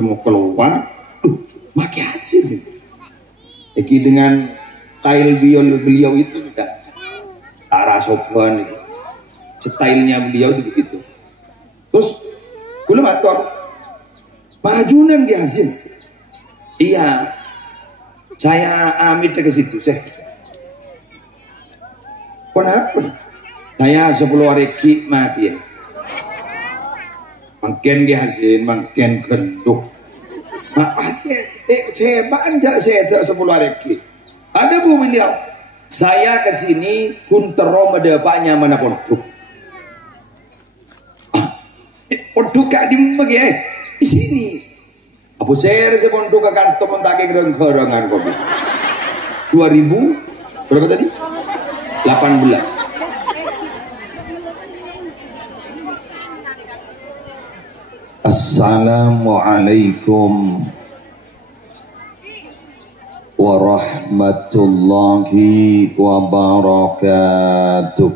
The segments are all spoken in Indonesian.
mau keluar, pakai hasil. Jadi dengan style beliau itu tidak arah sopan, stylenya beliau itu begitu. Terus belum atur bajunan dia hasil. Iya, saya amit ke situ. Kenapa? Saya 10 hari mati ya. Makin dia hasil, makin genduk. Saya banja saya 10 hari. Ada bu beliau. Saya kesini kuntero medepaknya mana pondok. Pondok kak di mana? Di sini. Apa saya rasa pondok akan teman tak kegerangan kopi. 2000 berapa tadi? 18. Assalamualaikum warahmatullahi wabarakatuh.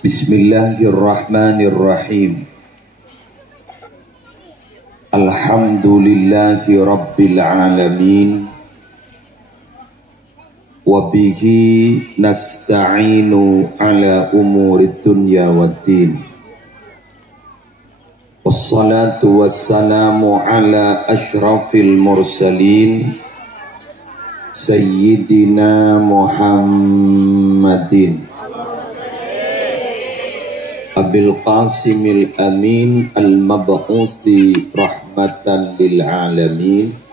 Bismillahirrahmanirrahim. Alhamdulillahi rabbil alamin. Wabihi nasta'inu ala umurid dunya waddin. Wassalatu wassalamu ala ashrafil mursalin Sayyidina Muhammadin Abil Qasimil Amin Al-Mab'uthi Rahmatan lil Alamin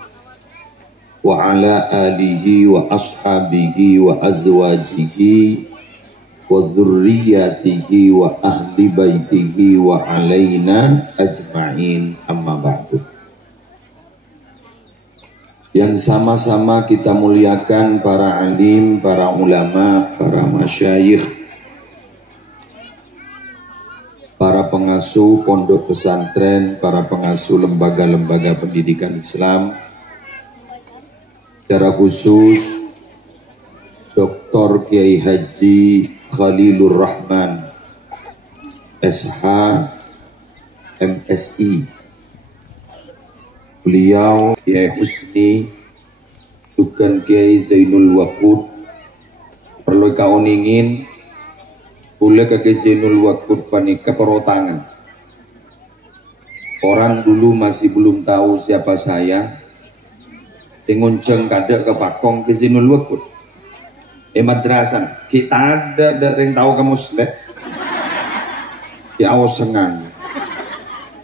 wa ala alihi wa ashabihi wa azwajihi wa dhurriyyatihi wa ahli baitihi wa alaina ajma'in, amma ba'du. Yang sama-sama kita muliakan para alim, para ulama, para masyayikh, para pengasuh pondok pesantren, para pengasuh lembaga-lembaga pendidikan Islam, secara khusus Dr. Kiai Haji Khalilur Rahman SH MSI. Beliau Kiai Husni Tukan Kiai Zainul Waqud. Perlu kau ingin boleh ke Zainul Waqud panika perotangan. Orang dulu masih belum tahu siapa saya. Tengunceng kadek ke pakong ke Zainul Waqud. Madrasah kita ada yang tahu kamu selek. Di Awasengan.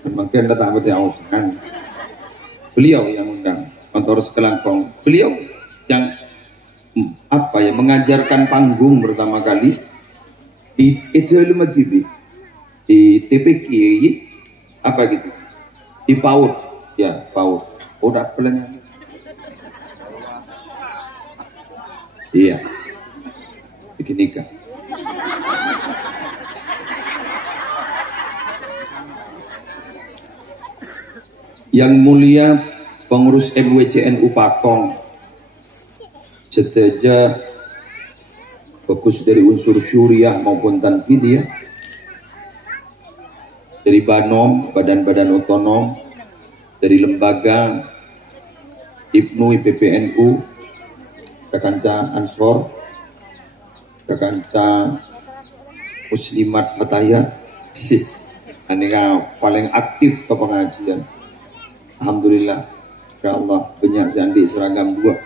Mungkin datang ke Awasengan. Beliau yang undang motor sekelangkong. Beliau yang mengajarkan panggung pertama kali di Ijazul Majibi, di TPQ gitu, di PAUD ya, PAUD udah pelanya. Iya, bikin nikah. Yang mulia pengurus MWCNU Pakong, seteja fokus dari unsur syuriah maupun tanfidiyah, dari Banom, badan-badan otonom, dari lembaga IPNU, IPPNU, Kakanca Ansor, Kakanca Muslimat Fatayat, aneka paling aktif ke pengajian. Alhamdulillah, ya Allah, banyak sandi seragam dua.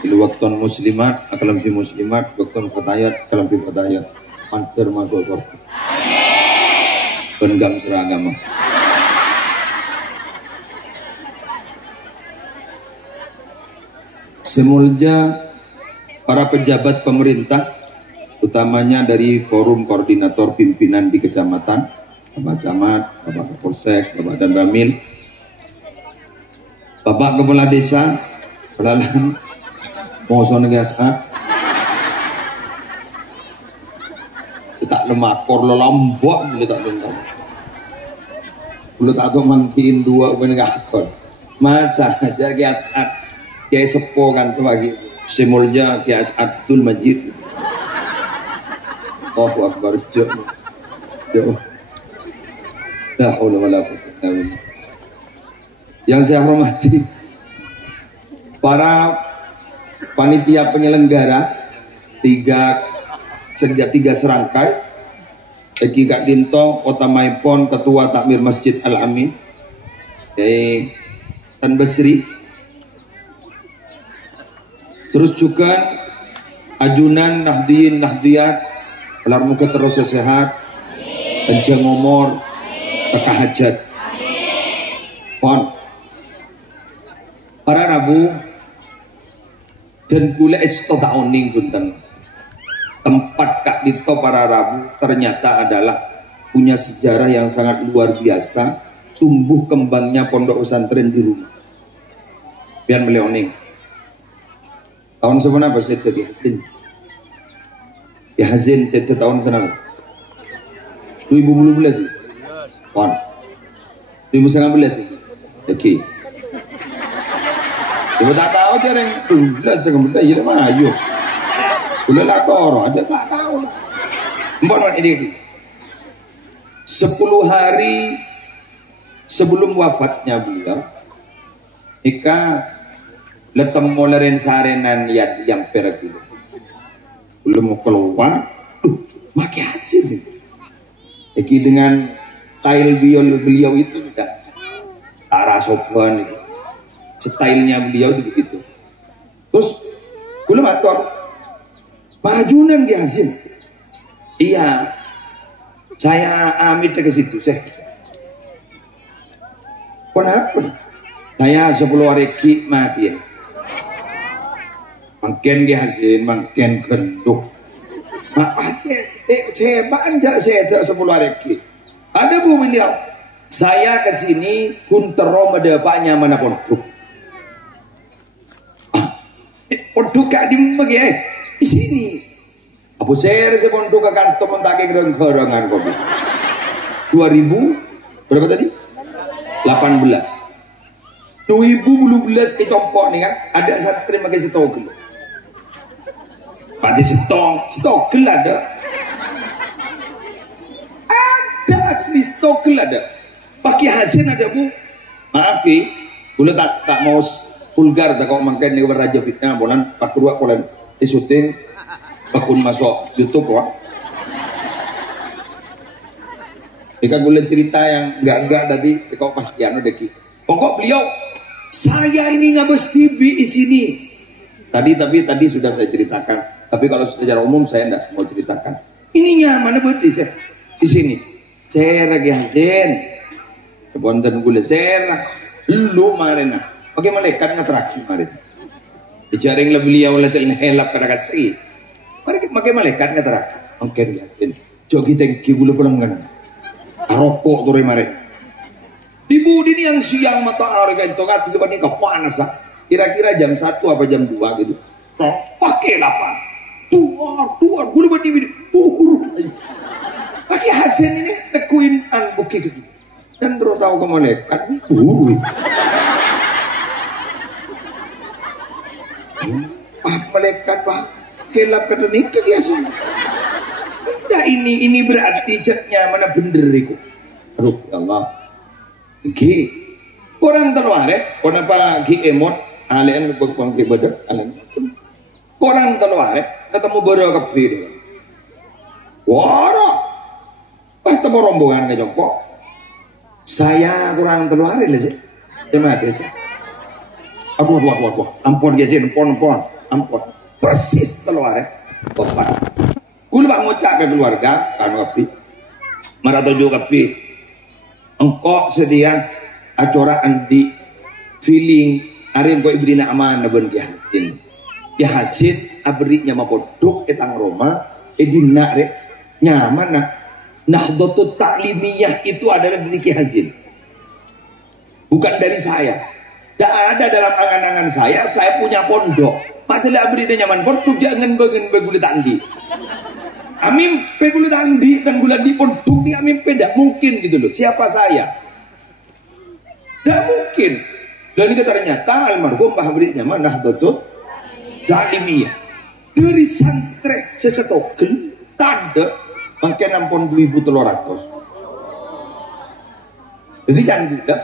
Waktu muslimat, akalam fi muslimat, waktu fatayat, akalam fi fatayat. Antar masuk surga. Penggam seragam. Semulja para pejabat pemerintah, utamanya dari forum koordinator pimpinan di kecamatan, Bapak Camat, Bapak Kapolsek, Bapak Danramil, Bapak Kepala Desa, Pelalan, Moson Gasat, tak lemakor lo lambok, tak lembok, lu tak tahu mangkin dua penegakor, masa aja Gasat. Kiai Sepo kan tuh bagi Semulja Kiai Abdul Majid Allahu Akbar. Jauh. La haula wala quwwata illa billah. Yang saya hormati para panitia penyelenggara tiga serangkai, Eki Kak Dinto, Kota Maipon, Ketua Takmir Masjid Al Amin, Tan Basri, terus juga ajunan Nahdiyin Nahdiyat, Alar muka terus sehat, panjang umur, berkah hajat. Pon para Rabu dan kula esto taoning punten. Tempat Kak Dito para Rabu ternyata adalah punya sejarah yang sangat luar biasa. Tumbuh kembangnya pondok pesantren di rumah. Biar meleoning. Tahun sebenarnya saya jadi Hazin. Ya Hazin saya tahun sebenarnya. 2012 sih. Pon. 2019 sih. Oke. Ibu tak tahu dia yang belas kemudian ya mah ayo. Udah lah toro aja tak tahu lah. Mbak ini 10 hari sebelum wafatnya beliau, Ika letem molerin sarenan yang perak itu. Belum mau keluar, makin hasil. Eki dengan style beliau itu tidak arah sopan itu. Stylenya beliau itu begitu. Terus belum atur majunan dia hasil. Iya, saya amit ke situ. Saya kenapa? Saya 10 hari mati ya. Makin dia hasil, makin genduk. Saya banja saya 10 hari. Ada bu beliau. Saya kesini kuntero medepaknya mana pondok. Pondok kak di sini. Apa saya rasa pondok ke kantor mentake gerongan kopi. 2000 berapa tadi? 18. 2012 itu pok nih kan. Ada santri pakai setogel. Pakai setogel ada. Ada asli setogel ada. Pakai hasil ada bu. Maaf ki, boleh tak mau vulgar tak kau makan ni Raja Fitnah bolan pak kedua bolan di syuting bakun masuk YouTube wah. Ikan boleh cerita yang enggak tadi kau pasti anu deki. Pokok beliau saya ini ngabes TV di sini. Tadi sudah saya ceritakan. Tapi kalau secara umum saya enggak mau ceritakan. Ininya mana buat di sini. Saya lagi hasil. Kebonten gula saya lu marina. Pakai malaikat ngateraksi kemarin. Dijaring lebih beliau lah celana helap kada kasih. Mereka pakai malaikat ngateraksi. Oke yasin. Jogi tengki bulu pelenggan. Rokok tuh mare. Di budi ini yang siang matahari kan itu kan tiba nih kepanas. Kira-kira jam 1 apa jam 2 gitu. Pakai 8. Tuar bulu budi. Pakai hasil ini tekuin an bukit gitu. Dan bro tahu ke malaikat buru. Malaikat bah kelap kata nikah biasa. Enggak ini berarti ceknya mana bener itu. Aduh ya Allah. Ki korang keluar kenapa ki emot alen bang ki bedo alen. Korang keluar ketemu boro kepi. Wah. Ketemu rombongan ke Joko. Saya kurang keluar lah sih. Mati saya. Aduh, ampun gesin, ampun. Persis keluar Bapak. Kula bang ngocak ke keluarga, kan kapi. Maratojo kapi. Engkau sedia acara andi feeling arin ko ibrina aman na bon gihasin. Gihasin abrinya mapodok etang Roma edina re nyaman na. Nahdlatul Ta'limiyah itu adalah dari Ki Hazin. Bukan dari saya. Tidak ada dalam angan-angan saya punya pondok. Padahal abdi dia nyaman pondok dia ngen begulit andi. Amin pegulit andi kan gulat di pondok ni amin tidak mungkin gitu loh. Siapa saya? Tidak mungkin. Dan ini ternyata almarhum Mbah Abdi nyaman Nahdlatul Ta'limiyah. Dari santri sesetoken tanda Mangken ampun 2.300. Jadi jangan gula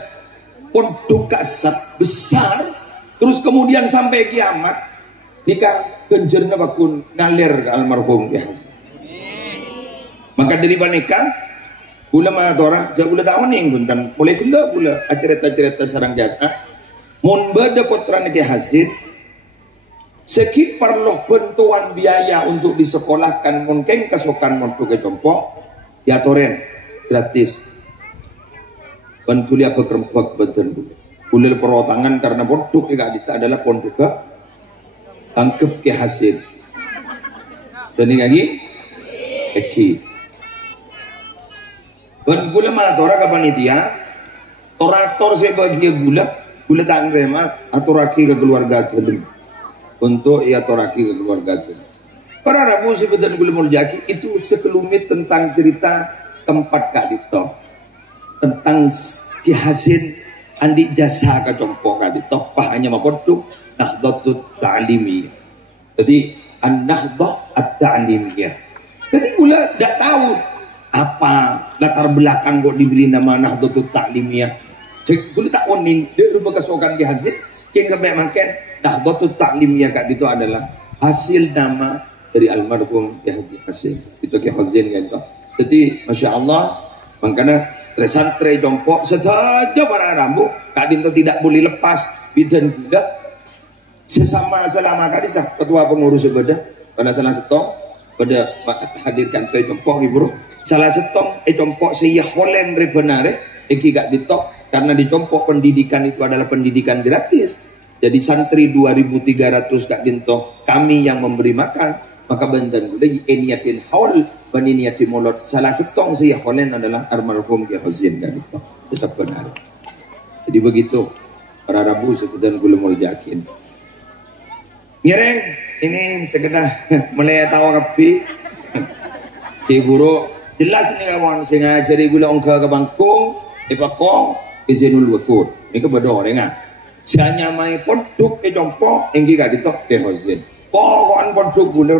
pondok kasat besar terus kemudian sampai kiamat nikah genjerna bakun ngalir ke almarhum ya. Maka dari baneka gula matora ja gula tahu nih guntan mulai gula acerita-cerita sarang jasa mun beda putra niki hasil seki perlu bantuan biaya untuk disekolahkan mungkin kesokan untuk ke compok ya toren gratis bantu lihat bekerempok betul kulir perotangan karena pondok yang bisa adalah pondok ke tangkep ke hasil dan ini lagi eki ban gula matora ke panitia torator sebagai gula tak nerima atau raki ke keluarga telem untuk ia toraki ke keluarga telem para rabu sebetan gula muljaki itu sekelumit tentang cerita tempat Kak Dito tentang Ki Hasin andi jasa ka compo ka dito pahanya mapodok Nahdlatul Ta'limiyah. Jadi an-Nahdlah at-Ta'limiyah. Jadi gula tidak tahu apa latar belakang kok diberi nama Nahdlatul Ta'limiyah. Jadi gula tak onin dia rubah kesokan Ki Hasin yang sampai makan Nahdlatul Ta'limiyah kak dito adalah hasil nama dari almarhum Ki Haji Hasin. Itu Ki Hasin kan itu. Jadi masya Allah makanya santri jongkok saja para rambu kadin itu tidak boleh lepas bidan gula sesama selama kadisah ketua pengurus sebeda pada salah setong pada hadirkan teh jongkok ibu salah setong jongkok saya holen rebenare iki gak ditok karena di jongkok pendidikan itu adalah pendidikan gratis jadi santri 2.300 gak dinto kami yang memberi makan maka bandan gula eniatin haul baniniati molot salah setong saya holen adalah almarhum Ki Hasin kan itu benar. Jadi begitu para rabu sebutan gula muljakin ngereng ini sekedar mulai tahu kapi di guru jelas nih kawan saya ngajari gula ongka ke bangkung ipakong izinul wakut ini kepada orang saya nyamai pondok jompo enggi gak ditok Ki Hasin pokoknya pondok gula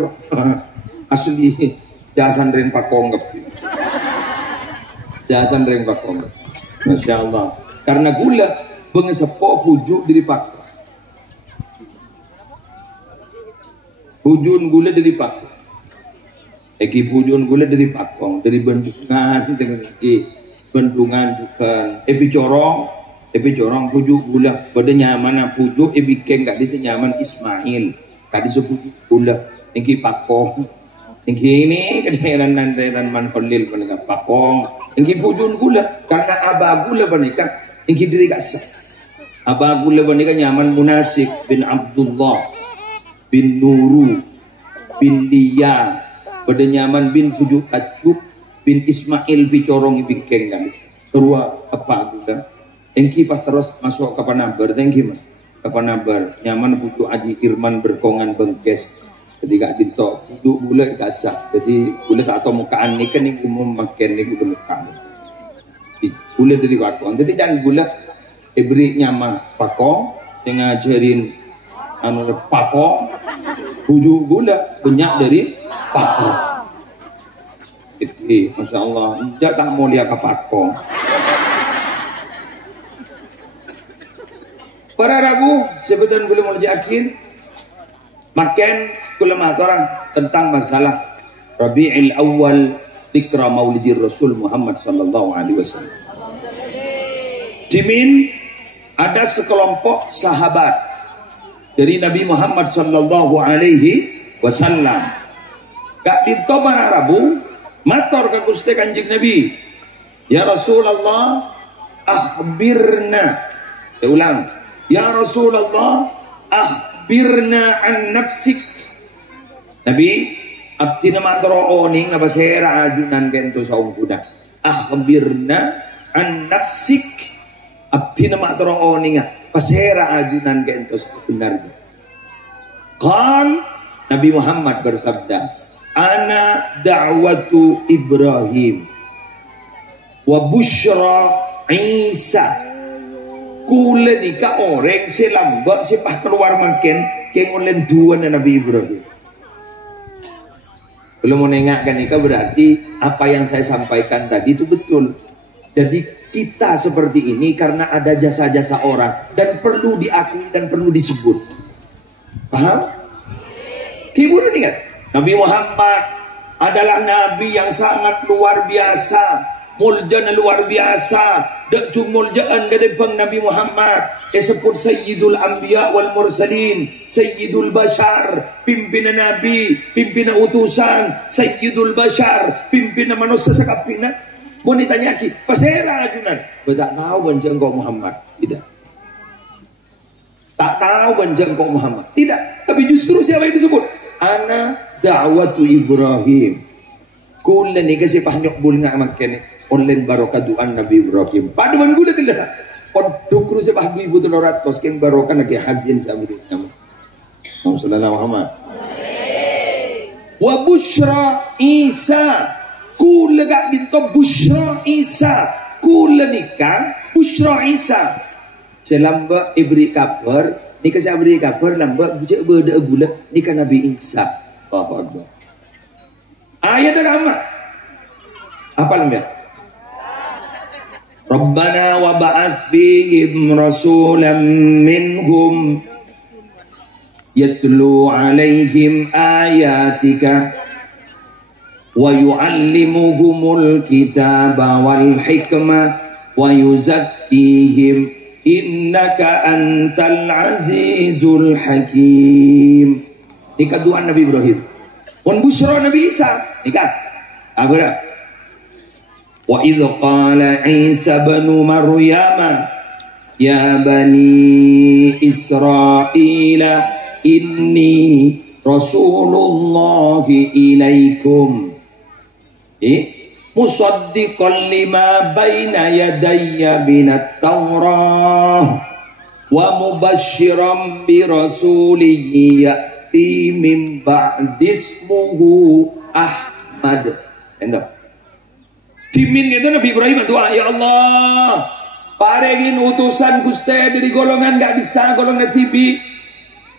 asli jasan ring pakong jasan ring pakong masya Allah karena gula bengesepo pujuk dari pakong pujun gula dari pakong eki pujun gula dari pakong dari bendungan dengan eki bendungan bukan epi corong pujuk gula pada nyaman pujuk epi keng gak disi nyaman Ismail gak disi pujuk gula eki pakong ini kedaeran nanti dan manholil penegak pakong. Ini pujun gula karena abah gula penegak. Ini diri kasar. Abah gula penegak nyaman Munasib bin Abdullah bin Nuru bin Lia. Pada nyaman bin Pujuk Acuk bin Ismail Bicorong bin Kenggalis. Terua apa gula. Ini pas terus masuk ke Panabar. Ini ke Panabar nyaman Pujuk Aji Irman berkongan bengkes. Ketika kita duduk gula kasar jadi gula tak tahu mukaan ni kan ni umum makan ni gula mukaan gula dari pakong jadi jangan gula beri nyama pakong dengan ajarin anu pakong tujuh gula banyak dari pakong itu masya Allah dia tak mau lihat ke pakong para rabu sebutan gula mau yakin makan ulama orang tentang masalah Rabi'il Awal Dikra Maulidir Rasul Muhammad sallallahu alaihi wasallam. Dimin ada sekelompok sahabat dari Nabi Muhammad sallallahu alaihi wasallam. Gak dinto para Rabu mator ke Gusti Kanjeng Nabi. Ya Rasulullah akhbirna. Ulang. Ya Rasulullah akhbirna an nafsik. Nabi abdi nama dro'oni ngabasera ajunan kento saung kuda akhbirna an nafsik abdi nama dro'oni ngabasera ajunan kento sebenarnya kan Nabi Muhammad bersabda ana da'watu Ibrahim wa busyra Isa kula nika orang selamba sepah keluar makin kengolen dua Nabi Ibrahim Kalau mau nengakkan nikah berarti apa yang saya sampaikan tadi itu betul. Jadi kita seperti ini karena ada jasa-jasa orang dan perlu diakui dan perlu disebut. Paham? Hibur ingat, Nabi Muhammad adalah nabi yang sangat luar biasa, muljana luar biasa. Dak cumuljaan dari bang Nabi Muhammad disebut Sayyidul Anbiya wal Mursalin, Sayyidul Bashar, pimpinan nabi, pimpinan utusan, Sayyidul Bashar, pimpinan manusia sekapina. Mau ditanya ki, pasera ajunan, tak tahu banjang kau Muhammad, tidak. Tak tahu banjang kau Muhammad, tidak. Tapi justru siapa yang disebut? Ana da'watu Ibrahim. Kulen ni kasi pahnyok bul nga makkene online barokah duan Nabi Ibrahim. Paduan gula tidak. Podukru si pahbi ibu telorat kos kem barokah nagi hazin sa abdi nama. Sallallahu Muhammad. Wa busyra Isa. Kula gak dito busyra Isa. Kula nikah busyra Isa. Selamba ibri kabar. Ni kasi abri kabar lamba bujak beda gula nikah Nabi Isa. Allahu Akbar. Ayat agama. Apa namanya? Rabbana wa ba'ath fihim rasulan minhum yatlu alaihim ayatika wa yu'allimuhumul kitaba wal hikmah wa yuzakkihim innaka antal azizul hakim. Nikah doa Nabi Ibrahim. Wan busyra Nabi Isa. Nikah. Abra. Wa idh qala Isa bin Maryam ya bani Israila inni rasulullahi ilaikum musaddiqan lima baina yadayya minat Taurah wa mubasysyiran bi rasulin ya'ti min ba'di ismuhu Ahmad. Entah. Dimin itu Nabi Ibrahim doa, ya Allah, paringin utusan Gusti dari golongan gak bisa golongan tibi.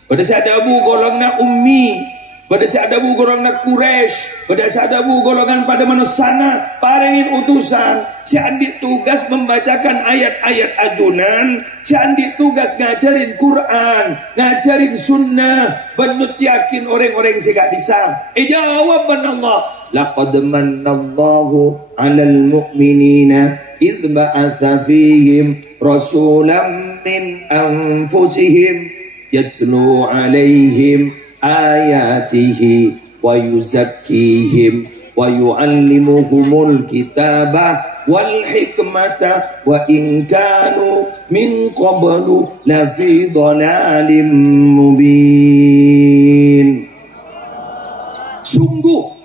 Pada si adabu golongan ummi, pada si adabu golongan Quraisy, pada si adabu golongan pada manusana, paringin utusan. Si andi tugas membacakan ayat-ayat ajunan, si andi tugas ngajarin Quran, ngajarin sunnah, benut yakin orang-orang si gak bisa. Jawaban Allah. Laqad mannallahu 'alal mu'minina idh ba'atha fihim rasulan min anfusihim yatlu 'alaihim ayatihi wa yuzakkihim wa yu'allimuhumul kitaba wal hikmata wa in kanu min qablu lafi dhalalim mubin. Sungguh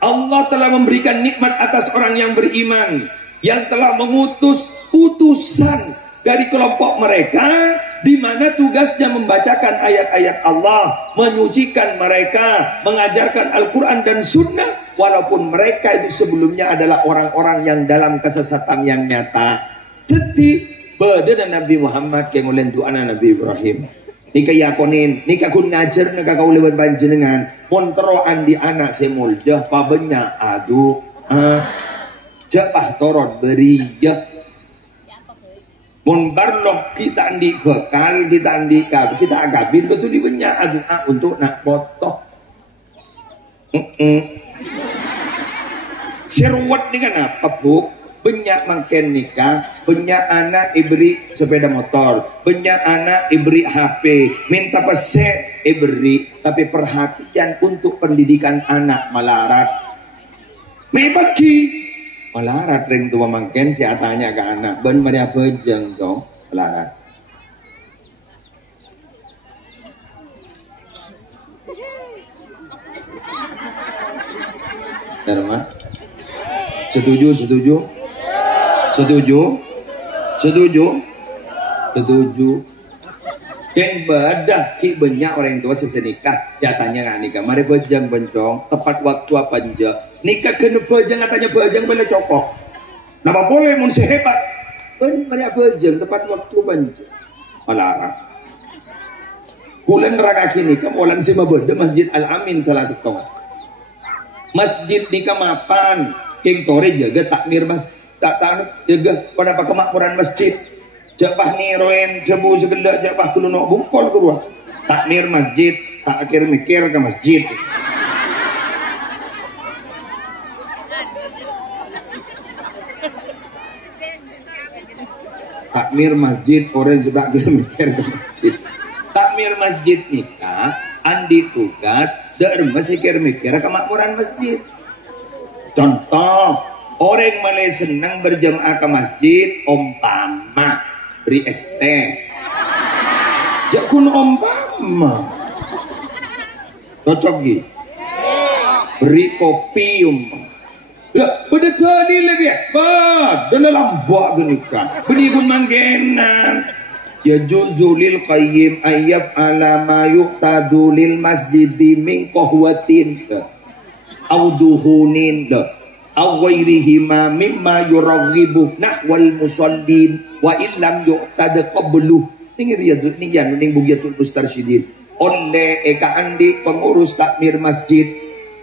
Allah telah memberikan nikmat atas orang yang beriman, yang telah mengutus utusan dari kelompok mereka, di mana tugasnya membacakan ayat-ayat Allah, menyucikan mereka, mengajarkan Al-Quran dan Sunnah, walaupun mereka itu sebelumnya adalah orang-orang yang dalam kesesatan yang nyata. Jadi beda Nabi Muhammad yang ulen doana Nabi Ibrahim. Nika yakonin, nika kun ngajar nika kau lewat panjenengan. Montro andi anak semuldah pabenya adu, japah torot beri ya. Monbarloh kita andi bekal, kita andi kab, kita agabin betul di benya adu untuk nak foto. Seruat nih kan apa bu? Banyak makin nikah, banyak anak ibri sepeda motor, banyak anak ibri HP, minta pesek ibri, tapi perhatian untuk pendidikan anak malarat. Mepaki malarat ring tua makin si tanya ke anak, ben Maria bejeng dong malarat. Terima. Setuju. Ken badah ki banyak orang tua sesenikah. Saya tanya nggak nikah. Mari bejang bencong. Tepat waktu apa aja. Nikah kena bejang katanya bejang boleh cokok. Nama boleh mun sehebat. Mari bejang tepat waktu bencong. Malarang. Kulen neraka kini. Kamu orang sima beda Masjid Al Amin salah satu. Masjid di kamapan king tore jaga takmir jaga pada kemakmuran masjid japah niroen jabu segala japah kulunok bungkol kedua takmir masjid tak akhir mikir ke masjid takmir masjid orang juga akhir mikir ke masjid takmir masjid nikah andi tugas dar masih mikir kemakmuran masjid. Contoh orang Malay senang berjamaah ke masjid umpama beri ST jakun umpama cocok gitu beri kopi umpama lah pada tadi lagi ya dalam lambak genukan beri pun manggenan ya juzulil qayyim ayyaf ala ma yuqtadu lil masjidi min qahwatin auduhunin aw ghairihima mimma yuraghibu nahwal musallin wa illam yuqtad qablu ini riyadul niyan ning bugiatul mustarsyidin oleh eka andi pengurus takmir masjid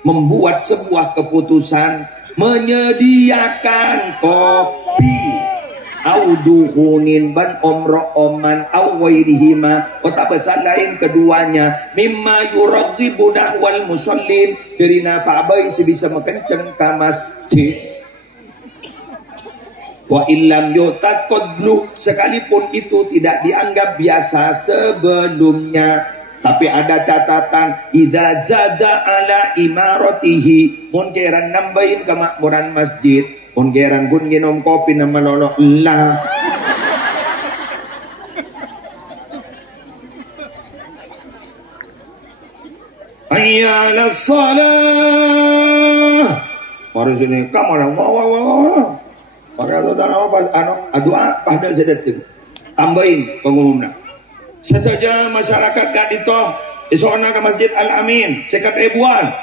membuat sebuah keputusan menyediakan kopi auduhunin ban omro oman awairihima kota besar lain keduanya mimma yuraghibu nahwal musallin dari napa abai sebisa mekenceng ke masjid wa illam yutat qadlu sekalipun itu tidak dianggap biasa sebelumnya tapi ada catatan idza zada ala imaratihi munkiran nambahin kemakmuran masjid ongeran pun nginom kopi nama lolok lah ayyala salah mari sini kamu wah para saudara apa doa pada sedat tambahin pengumumna saja masyarakat gak ditoh esokna ke masjid Al Amin sekat ribuan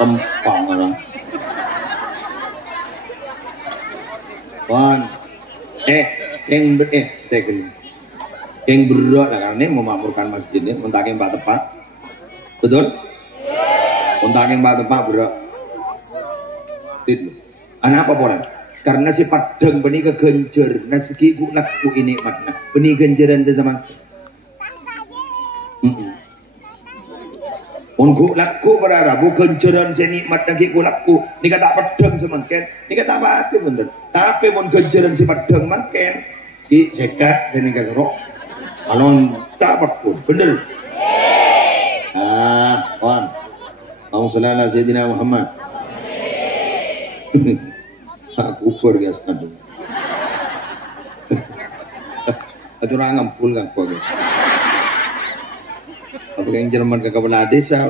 tempang orang wan yang berat lah karena memakmurkan masjid ini untuk yang pak tepat betul untuk yang pak tepat berat anak apa pola karena si padang benih kegenjer nasi kiku laku ini makna benih genjeran zaman Ungku laku berara bukan jaran saya nikmat lagi ku laku ni kata pedang semangken ni kata apa tu bener tapi mon genjeran si pedang mangken di sekat saya ni kata roh alon tak pun bener wan Allahumma sayyidina Muhammad aku pergi asmadu atu orang ngampul kan aku apa yang Jerman ke kepala desa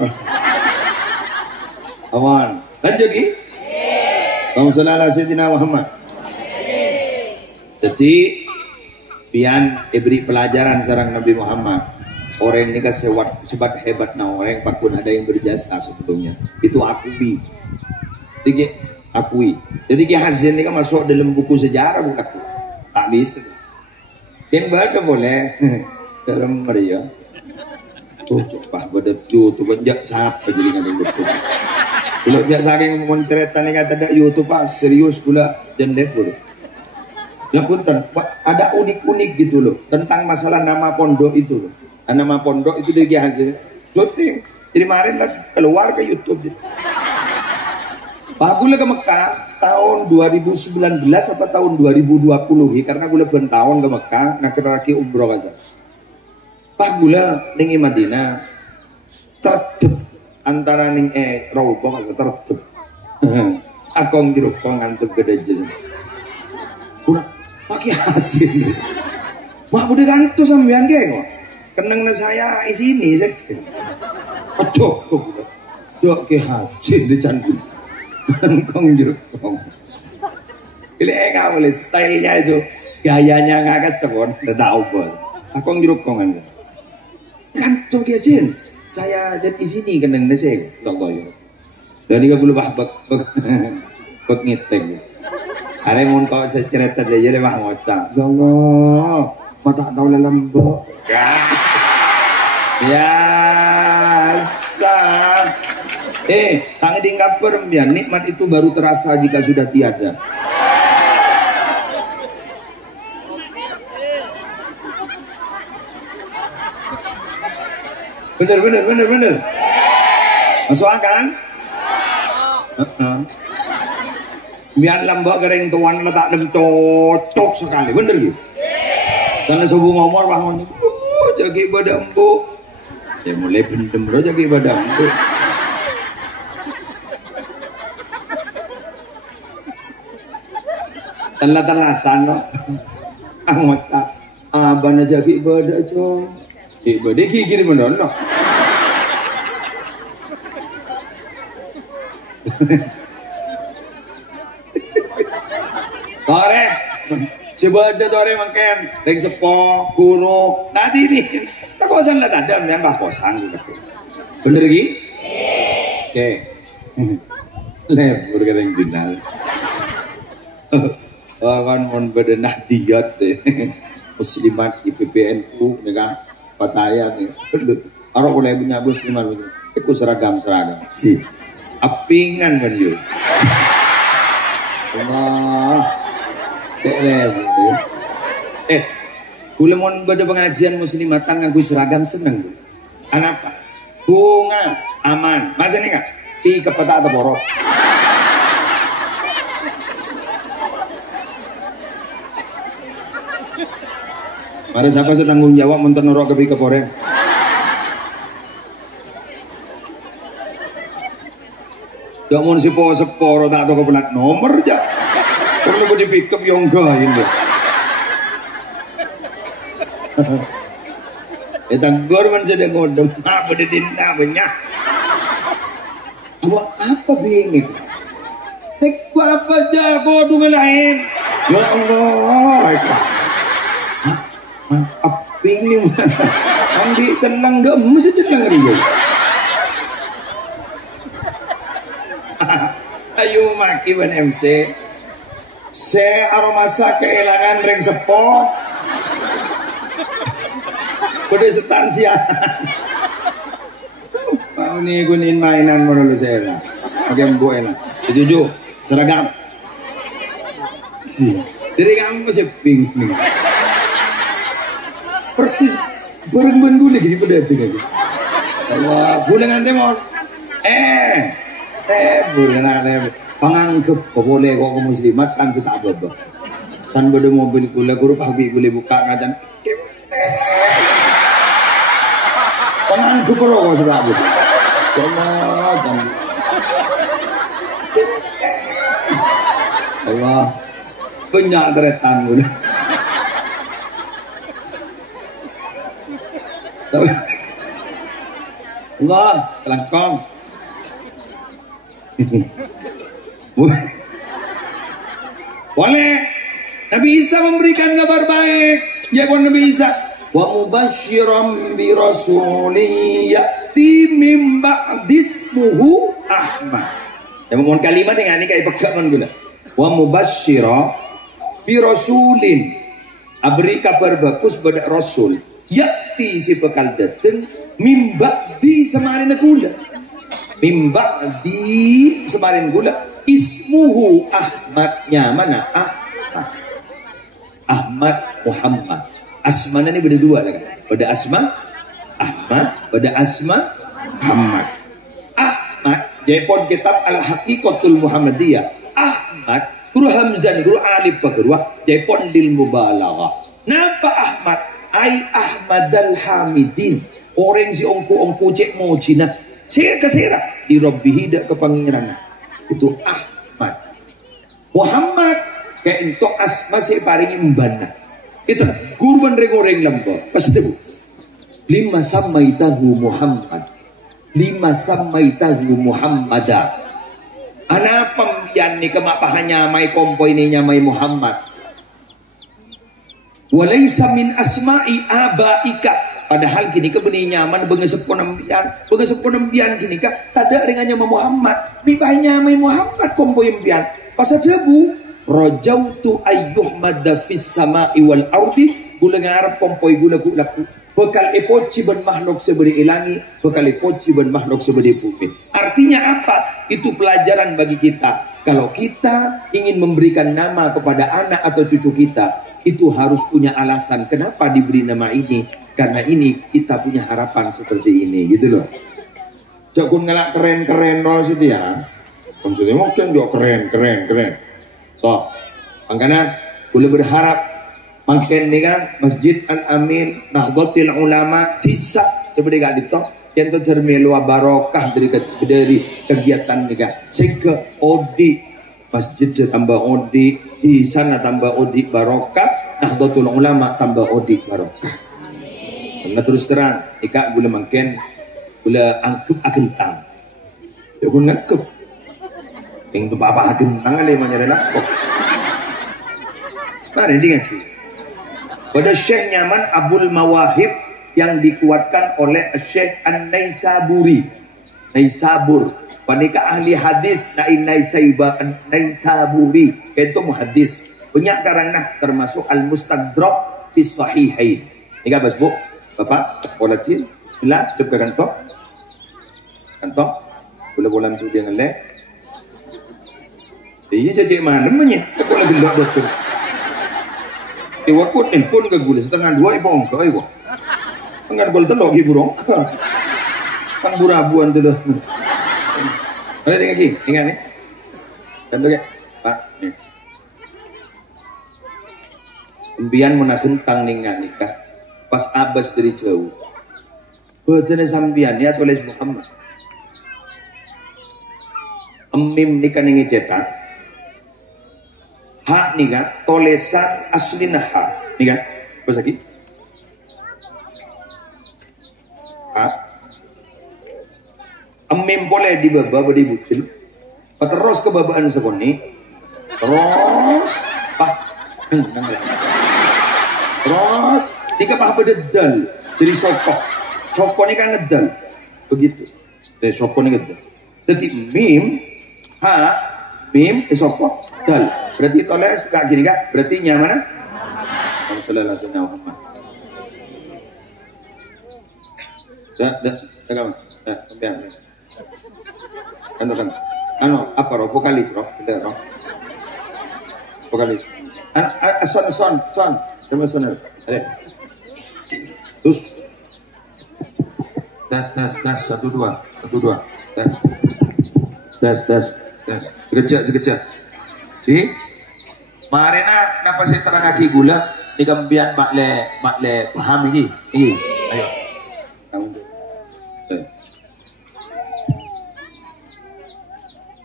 awan lanjut lagi Allahumma sayyidina Muhammad jadi pian diberi pelajaran sarang Nabi Muhammad orang ini kan sebat hebat nah orang pun ada yang berjasa sebetulnya itu akui jadi akui jadi hasil ini kan masuk dalam buku sejarah bukan tak bisa yang baca boleh dalam Maria tuh coba betul tuh banyak siapa jadi ngadeng betul kalau jak saking mon cerita nih kata ada YouTube pak serius pula dan dek dulu lah punten ada unik-unik gitu loh tentang masalah nama pondok itu loh nama pondok itu dia hasil syuting jadi kemarin lah keluar ke YouTube Pak gula ke Mekah tahun 2019 atau tahun 2020 karena gula ben tahun ke Mekah nak lagi umroh kasar Pak gula ning Madinah tertib antara ning Raubah tertib akong jeruk kong ngantuk gede aja udah pakai hasil wah udah gantu sampean ge kok kenang na saya isini sih aduh dok ke hasil dicantum kong jeruk kong ini kamu lihat stylenya itu gayanya ngagak sebon udah tahu bol akong jeruk kong kan kantor kesin saya jadi di sini kan dengan saya tak tahu ya dari aku lupa bak ngeteng hari mau kau saya cerita dia jadi mah ngocak ya Allah mata tahu lembok ya Tak ngedingkap perembian, nikmat itu baru terasa jika sudah tiada. Bener. Masuk akal? Biar lambak goreng tuan letak dem cocok sekali, bener gitu. Karena subuh ngomor bangun, jaga ibadah embu. Ya mulai bendem bro jaga ibadah embu. Telat-telasan loh. Anggota abana jaga ibadah coy. Ibadah kiri bener loh. Tore, coba ada tore makan, reng sepo, guru, nanti nih, tak kosan lah ada, nambah kosan juga. Bener lagi? Oke, lebur kering dinal. Kan mon bedenah diet deh, muslimat IPPNU, nih Pataya nih, orang boleh punya muslimat, ikut seragam sih, apingan kan yuk. Allah. Kula mon beda pengajian muslimatan nganggo seragam seneng. Kenapa? Bunga aman. Masa nih enggak? Di kepeta atau borok. Mari siapa sih tanggung jawab monton norok ke keporeng? Gak mau si po seporo tak tahu kepelat nomor aja. Perlu di pick up yang enggak ini. Gor man sedang ngodem apa di dinda banyak. Apa bingung? Tek apa jago dengan lain. Ya Allah. Bingung. Ang di tenang dah mesti tenang dia. Ayo maki ban MC. Se aromasa keelangan reng sepo. Kode setansia. Kau ni gunin mainan menurut saya lah. Agak bu enak. Jujur, seragam. Si, dari kamu masih pink nih. Persis bereng-bereng gue lagi di pedati lagi. Wah, bulan nanti mau. Bulan nanti. Panganggap kok boleh kok muslimat kan setak babak. Tan beda mobil kula guru pagi boleh buka ngadan. Panganggap kok setak babak. Allah dan Allah banyak teretan guna. Allah kelangkong. Boleh Nabi Isa memberikan kabar baik. Ya kan Nabi Isa wa mubasysyiran bi rasulin ya'ti min ba'dismuhu Ahmad. Ya mohon kalimat yang ini kayak pegangan gula. Wa mubasysyiran bi rasulin abri kabar bagus pada rasul ya'ti si bekal dateng min ba'di samarin gula. Min ba'di samarin gula. Ismuhu Ahmadnya mana? Ahmad Muhammad. Asmana ini beda dua kan? Beda asma Ahmad, beda asma Muhammad. Ahmad jaipon kitab Al-Haqiqatul Muhammadiyah. Ahmad guru Hamzah guru alif kedua jaipon lil mubalaghah. Napa Ahmad? Ai Ahmadal Hamidin. Orang si ongku cek mau Cina. Saya kesera di Rabbihi dak kepangeran. Itu Ahmad. Muhammad kayak itu asma si paling imbana. Itu kurban reng-reng lambo. Pasti bu. Lima samaitahu Muhammad. Lima samaitahu Muhammada. Ana pembian ni kemapahannya mai kompo ini nyamai Muhammad. Walaysa min asma'i abaika. Padahal gini ke benih nyaman bengesepon empian gini kak tada ringannya Muhammad bibahnya mai Muhammad kompo empian pas debu rojautu ayyuh madafis sama'i wal ardi gula ngarep kompoi gula laku bekal epoci ben makhluk seberi ilangi, bekal epoci ben makhluk seberi bumi. Artinya apa? Itu pelajaran bagi kita. Kalau kita ingin memberikan nama kepada anak atau cucu kita, itu harus punya alasan kenapa diberi nama ini. Karena ini kita punya harapan seperti ini, gitu loh. Jangan ngelak keren-keren loh situ ya. Maksudnya mungkin juga keren. Toh, makanya boleh berharap makin nih kan Masjid Al-Amin Nahdlatul Ulama bisa seperti gak ditok yang itu termelu barokah dari kegiatan nih kan sehingga odi masjid tambah odi di sana tambah odi barokah Nahdlatul Ulama tambah odi barokah. Karena terus terang ika boleh makin boleh angkep agentang ya pun ngangkep yang itu apa agentang ada yang menyerah kok mari dengar pada Syekh Nyaman Abdul Mawahib yang dikuatkan oleh Syekh An-Naisaburi Naisabur wanita ahli hadis Naisaburi itu muhadis banyak karena termasuk Al-Mustadrak fi Sahihain ini bas bu bapak polatil bila coba kantong bola-bola itu dia ngelek iya jadi malamnya aku lagi lihat betul waktu pun ke gula setengah 2 ibu ongkak ibu tengah gol telok ibu ongkak kan burabuan tu dah ada dengan lagi ingat ni contoh ke pak ni impian menakentang ningan nikah pas abas dari jauh betul sampian ya tulis Muhammad emim nikah ningi cetak hak nih kan, tolesan aslina hak nih kan, apa lagi? Hak, emim boleh dibaba beri bucil, terus kebabaan sekoni, terus, terus, tiga pah bededal dari sokok ini kan ngedal, begitu, dari sokok ini ngedal, jadi mim, hak, mim, sokok, dal. Berarti toleransi kak gini kak, berarti nyaman? Sallallahu alaihi wasallam. Sampean. Kan. Apa roh vokalis roh? Bener roh. Vokalis. Son. Coba son. Ada. Terus. Das. 1 2. Das. Sekejap. Marina napa sih terang lagi gula di gambian makle paham ini ayo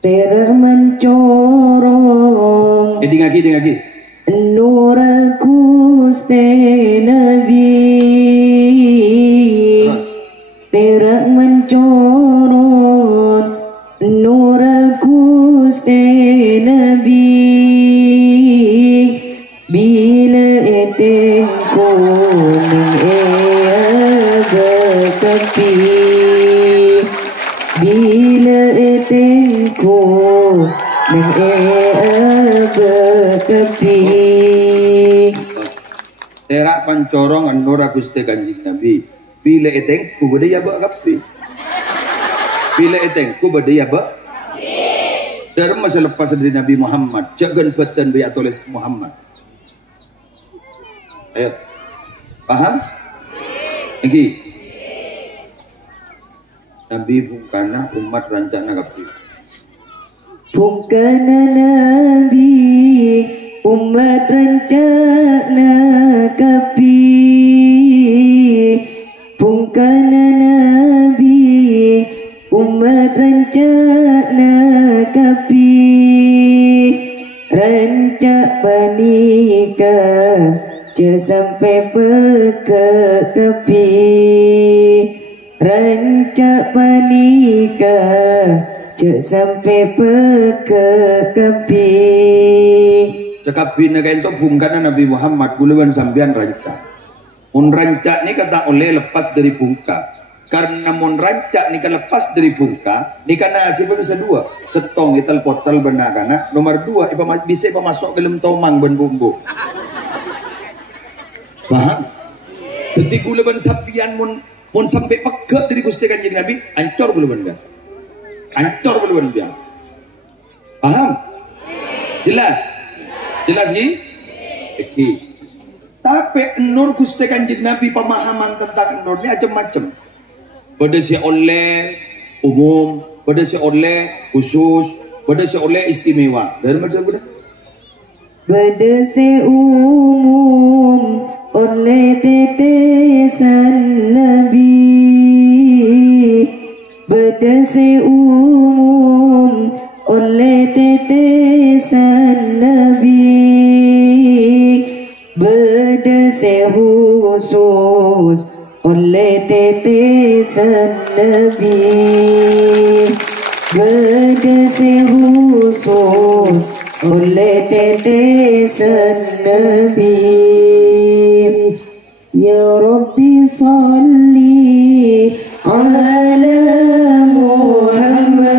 termencorong lagi nur Gusti Nabi termencorong nur Gusti Nabi bila eteng kuning bertepi bila eteng kuning bertepi terak pancorong anura Gusti Kanjeng Nabi bila eteng ku bedaya bertepi bila eteng ku bedaya dari masa lepas dari Nabi Muhammad jangan beten biar tulis Muhammad ayo paham? Lagi Nabi bungkana umat rancana kapi bungkana Nabi umat rancana kapi bungkana Nabi umat rancana kapi rancak panikah sampai berkepi rancak panikah sampai berkepi cakap bina kain to bungkana Nabi Muhammad guluan sambian rancak mun rancak ni kata oleh lepas dari bungka karena mun rancak ni kan lepas dari bungka ni kana hasilnya bisa 2 setong ital portal benar kana nomor 2 bisa masuk ke dalam tomang ben bumbu paham? Jadi gulaban sapian mun sampai pegak dari Gusti Kanjeng Nabi, ancor gulaban dia. Ancor gulaban dia. Paham? Jelas? Jelas ni? Oke. Tapi nur Gusti Kanjeng Nabi pemahaman tentang nur ni macam-macam. Pada si oleh umum, pada si oleh khusus, pada si oleh istimewa. Dari macam mana? Pada si umum oleh tetesan Nabi, pada si umum oleh tetesan Nabi, pada si khusus oleh tetesan Nabi, pada si khusus oleh tetesan Nabi. Ya Rabbi salli ala Muhammad,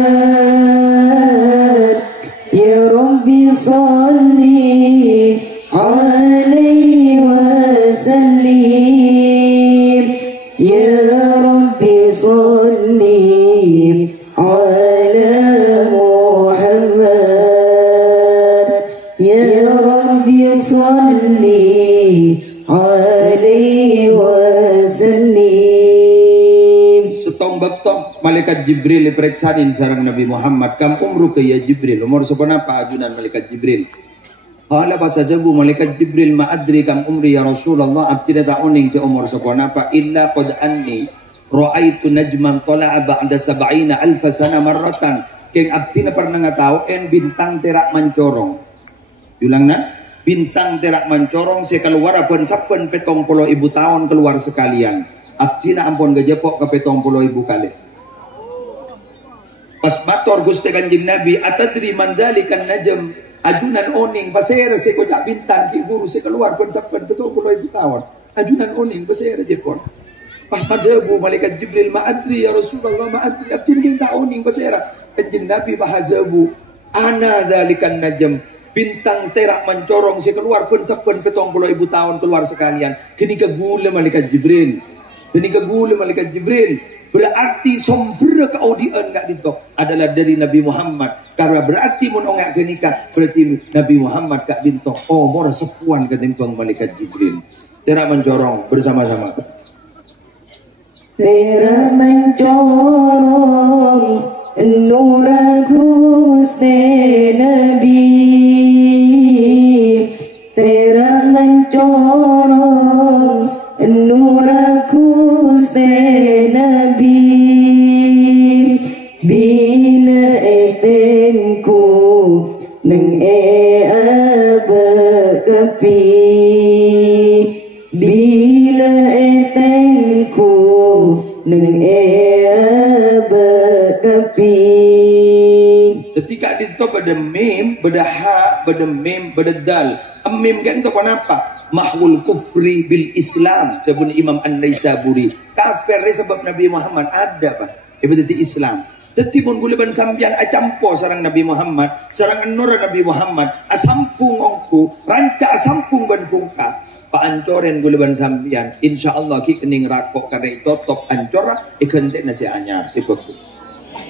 Ya Rabbi salli alaihi wasallim, Ya Rabbi salli ala Muhammad, Ya Rabbi salli alaihi wasallim. Setombak tong malaikat Jibril diperiksain sareng Nabi Muhammad. Kam umruka ya Jibril? Umur seberapa ajunan malaikat Jibril? Qala fasajabu malaikat Jibril ma adri kam umri ya Rasulullah, abtida ta'uning ca umur seberapa illa qad anni ra'aitu najman tala'a ba'da 70,000 sana marratan. Keng abtina pernah ngatau en bintang terak mancorong. Ulang na? Bintang terak mancorong se keluar pun saben 70.000 tahun keluar sekalian. Abtina ampun gajepok ke 70.000 kali. Pas mator Gusti Kanjeng Nabi, atadri mandalikan najam ajunan oning pasera se kocak bintang ki guru se keluar pun saben 70.000 tahun. Ajunan oning pasera jepon. Pas madhabu malaikat Jibril ma'adri ya Rasulullah ma'adri abtina kita oning pasera. Kanjeng Nabi bahajabu ana dalikan najam bintang terak mencorong si keluar pun saben 70.000 tahun keluar sekalian. Kini kegula malaikat Jibril. Kini kegula malaikat Jibril. Berarti sumber keaudian enggak ditok adalah dari Nabi Muhammad. Karena berarti mun ongak kenika berarti Nabi Muhammad kak bintok. Oh, mora sepuan ketimbang malaikat Jibril. Terak mencorong bersama-sama. Terak mencorong nur Gusti Nabi, terak mencorong nur Gusti Nabi, bila etengku neng abekapi, bila etengku neng abekapi. Ketika dito pada mim, pada ha, pada mim, pada dal. Mim kan itu kenapa? Mahwul kufri bil Islam. Sebab Imam An-Naisaburi. Kafir sebab Nabi Muhammad ada pak. Ibadah Islam. Jadi pun guleban sambian acampo sarang Nabi Muhammad, sarang nur Nabi Muhammad, asampung ongku, ranca asampung ban pungka. Pak ancoren guleban sambian. Insyaallah ki kening rakok karena itu top ancora ikentek nasi anyar si bagus.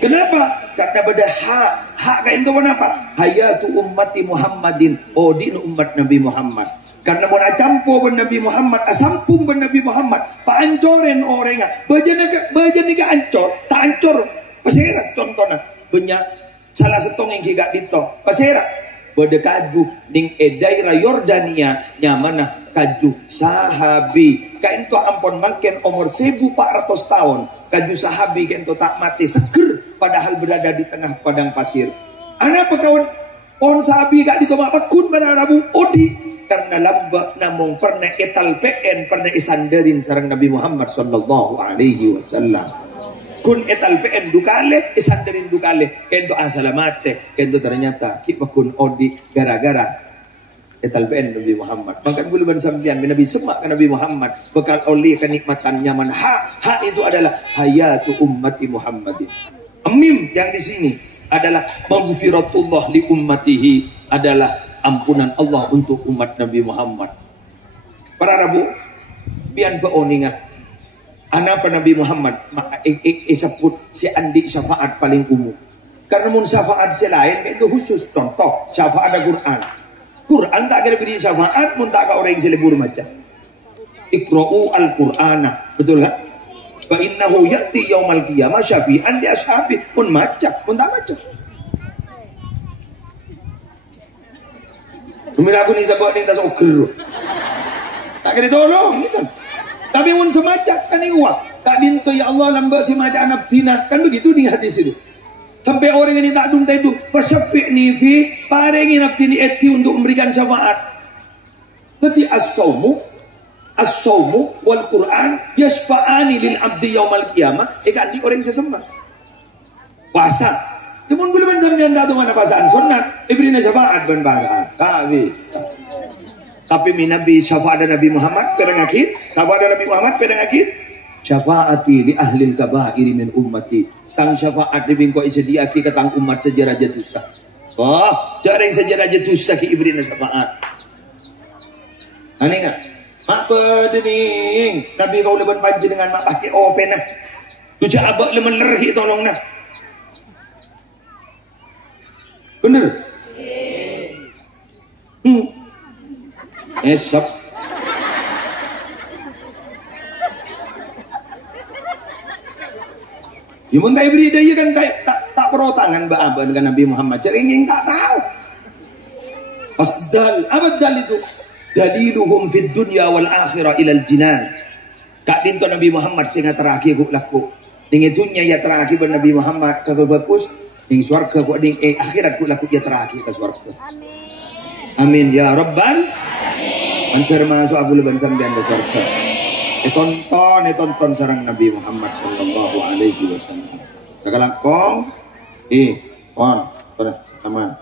Kenapa? Karena pada hak kain itu kenapa? Hayatu ummati Muhammadin, odin umat Nabi Muhammad. Karena mau acampo ben Nabi Muhammad, asampung ben Nabi Muhammad, pak ancoren orangnya, bajan nika ancor, tak ancor, pasera contohnya, banyak salah setong yang gak dito, pasera, bade kaju ning daerah Yordania, nyamana kaju sahabi, kain to ampon makin umur 1400 tahun, kaju sahabi kain to tak mati seger, padahal berada di tengah padang pasir. Ana kawan pohon sahabi gak dito mapakun pada Rabu odi. Karena lamba namung pernah etal PN pernah isandarin sarang Nabi Muhammad sallallahu alaihi wasallam. Kun etal PN dukale isandarin dukale kendo asalamate kendo ternyata kita kun odi gara-gara etal PN Nabi Muhammad. Maka bulan sambian Nabi semak ke Nabi Muhammad bekal oleh kenikmatan nyaman. Ha itu adalah hayatu ummati Muhammadin. Mim yang di sini adalah maghfiratullah li ummatihi, adalah ampunan Allah untuk umat Nabi Muhammad. Para Rabu, Pian pa oninga. Ana pa Nabi Muhammad isaput si andi syafaat paling umum. Karena mun syafaat selain itu khusus. Contoh syafaat ada Quran. Quran tak kira beri syafaat mun tak ka orang yang selebur macam. Iqra'u al-Qur'ana. Betul kan? Fa innahu ya'ti yaumal qiyamah syafi'an li ashabi. Mun macam, mun tak macam. Umir aku ni sabak ni tak soker. Tak kira tolong gitu. Tapi mun semacam kan ini uang. Kak dinto ya Allah lamba si macam anak tina. Kan begitu di hadis itu. Sampai orang ini tak dung taidu. Fasyafi'ni fi parengi nabtini eti untuk memberikan syafaat. Berarti as-sawmu wal Quran yashfa'ani lil abdi yaumal qiyamah. Kan di orang sesembah. Puasa. Namun belum sampeyan datang mana pasaan sunat. Diberi syafaat ban pasaan. Tapi Nabi syafaat Nabi Muhammad pedang akid, syafaat Nabi Muhammad pedang akid. Syafaati li ahli al-kaba'iri min ummati. Tang syafaat lebih kau isediaki ke tang umat sejarah jatusa. Oh, jarang sejarah jatusa ki ibri syafaat. Ani enggak? Apa dening? Nabi kau leban panji dengan mak pakai open nah. Tu cak abak lemen lerhi tolong nah. Bener? Esok ya mun tak beri dia kan tak perotangan ba'aba dengan Nabi Muhammad ceringing tak tahu pas apa dal itu daliluhum fid dunya wal akhirah ilal jinan kak dinto Nabi Muhammad sehingga terakhir ku laku ning dunya ya terakhir Nabi Muhammad kagak bagus ning swarga ku ning akhirat ku laku ya terakhir ke swarga amin ya rabbal antar masuk aku leban sampean ke surga. Tonton sarang Nabi Muhammad sallallahu alaihi wasallam. Sekarang kong aman.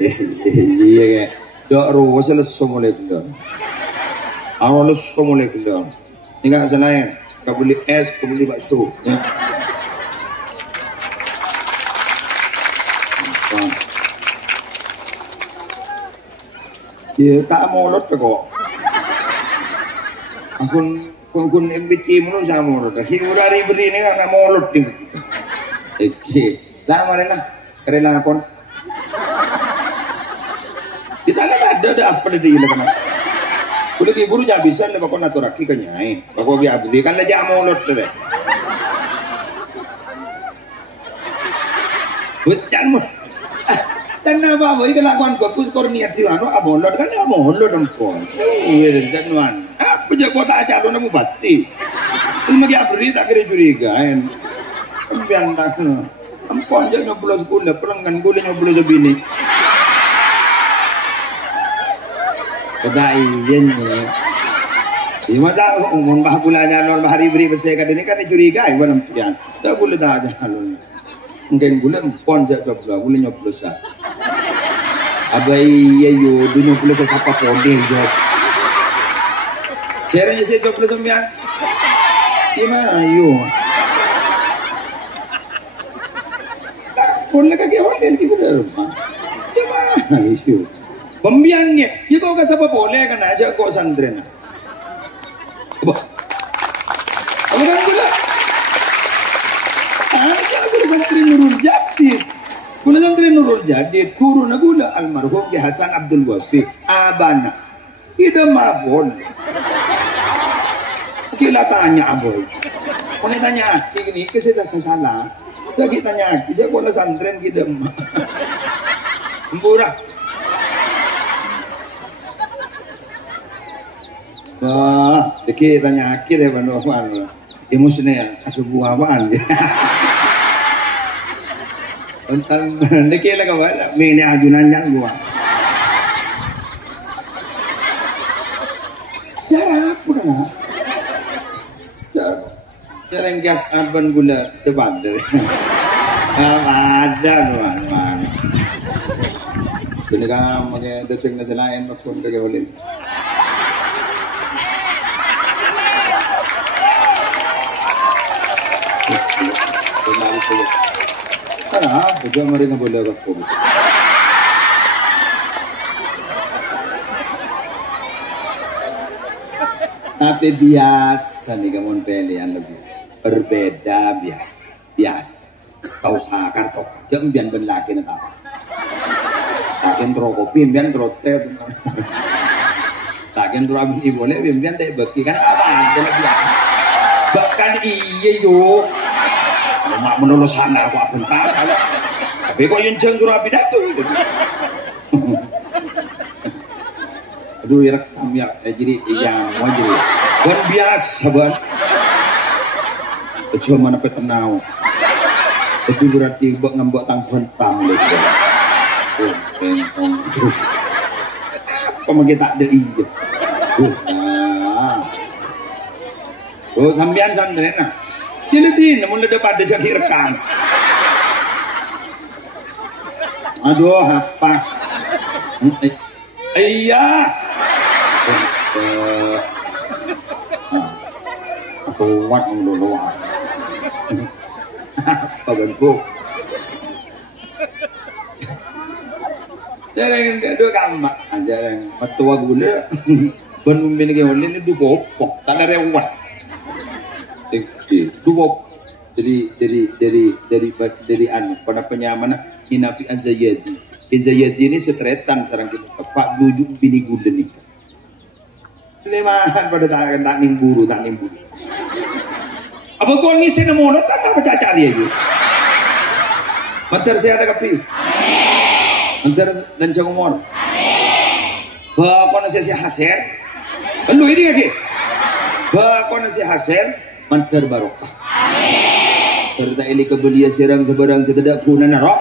Iya ya. Dok ruwes lesu mulai kendor. Awal lesu mulai kendor. Ini kan selain kau beli es, kau beli bakso. Ya. Ya tak molot kok. Kun MBT mulu sama molot. Udah hari beri ini kan molot nih. Oke, lama rena, rena kon. Kita ada apa di dalam kan? Udah kiburu jangan bisa le bakon aturaki kanyai. Bakon dia beli kan aja molot deh. Jangan mah. Dan apa boy kelakuan bagus korniat sih anu amolot kan amolot empon. Dan wan. Apa je kota aja lo namu bati. Ini magi abri tak kira curiga kan. Ambian tak. Empon je 60 gula pelengan gula 60 sebini. Kedai yen. Di masa umon bah gulanya non hari beri besar kan ini kan curiga iwan ampian. Tak gula dah aja lo. Mungkin gula empon je gula nyoplos ah. Abai yo dunia pula saya sapa pode jo. Ceranya saya 29. Gimana ayo? Pun lagi hotel di kuda rumah. Gimana isu? Pembiangnya, ya kau ke sapa boleh kan aja kau sandren. Apa? Apa kan gula? Aja gula sandren nurul jati. Gula santri Nurul Jadid, guru nagula almarhum Ki Hasan Abdul Wafi, abana, ida mabon. Kila tanya aboy, kau tanya aki gini, keseda salah. Kita tanya aki, dia gula santren kita mah, murah. Wah, kita tanya aki deh bantuan, emosional, asubuh apaan? Tentang nekila ka wala mini ajunan yan gua. Jara apa na? Jarang gas aban gula depan deh. Ada naman. Pinaga mag-dating na sila yan magpunta ka ulit. Tara, juga mari nga boleh ako. Tapi biasa nih kamu pilih yang lebih berbeda biasa. Kau sakar kok, jangan ben laki nata. Lakin tro kopi, bian tro teh. Lakin tro abis boleh, bian teh beki kan apa ada lebih. Bahkan iya yo. Mak menolos sana aku abang salah. Tapi kok yang jeng surah bidak tuh. Aduh rekam ya, jadi yang wajib. Bukan biasa ban. Cuma mana petenau. Itu berarti buat ngambek tangguhan tam gitu. Oh, bentong. Kamu kita ada iya. Oh, sambian santren nah. Jadi namun ada pada jadi rekam. Aduh, apa? Iya. Aku wat dulu. Paganku. Jarang dua kamar, jarang. Matua gula. Ben memiliki online itu kopok, tak ada rewat. Dua dari anu pada penyamanan Inafi Azayadi. Azayadi ini setretan sarang kita Pak Dujuk bini guden nikah. Lemahan pada tak nimburu. Apa kau ngisi nemu tak apa cari aja. Mantar saya ada kapi. Mantar dan cangumor. Bapak nasi hasil. Lu ini lagi. Bapak nasi hasil. Mantar barokah. Serta ini kebelia serang sebarang setedak guna narok.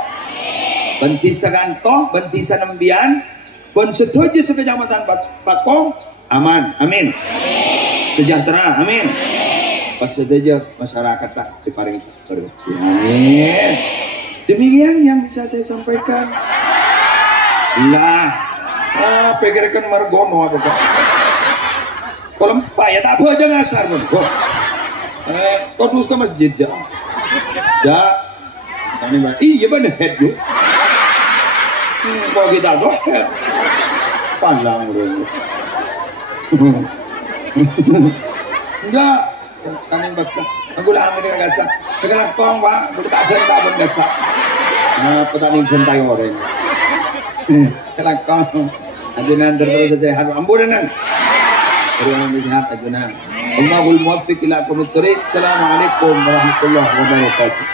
Bentisa kantoh, bentisa nembian, ben setuju sekejamatan Pakong, aman, amin. Sejahtera, amin. Pas saja masyarakat tak diparingi sabar. Amin. Demikian yang bisa saya sampaikan. Lah, pikirkan margono aku Pak. Kalau empat ya tak apa aja ngasar pun. Kau terus ke masjid ya. Ya. Iya benar itu. Kau kita doh. Pandang dulu. Enggak. Kaning baksa. Aku lah ambil dengan gasa. Sekarang kau Pak, boleh tak ben gasa. Petani bentai orang. Sekarang kau. Ajunan terus sehat. Ambunan. Terima sehat ajunan. Allahul muwaffiq ila aqwamit thoriq. Assalamualaikum warahmatullahi wabarakatuh.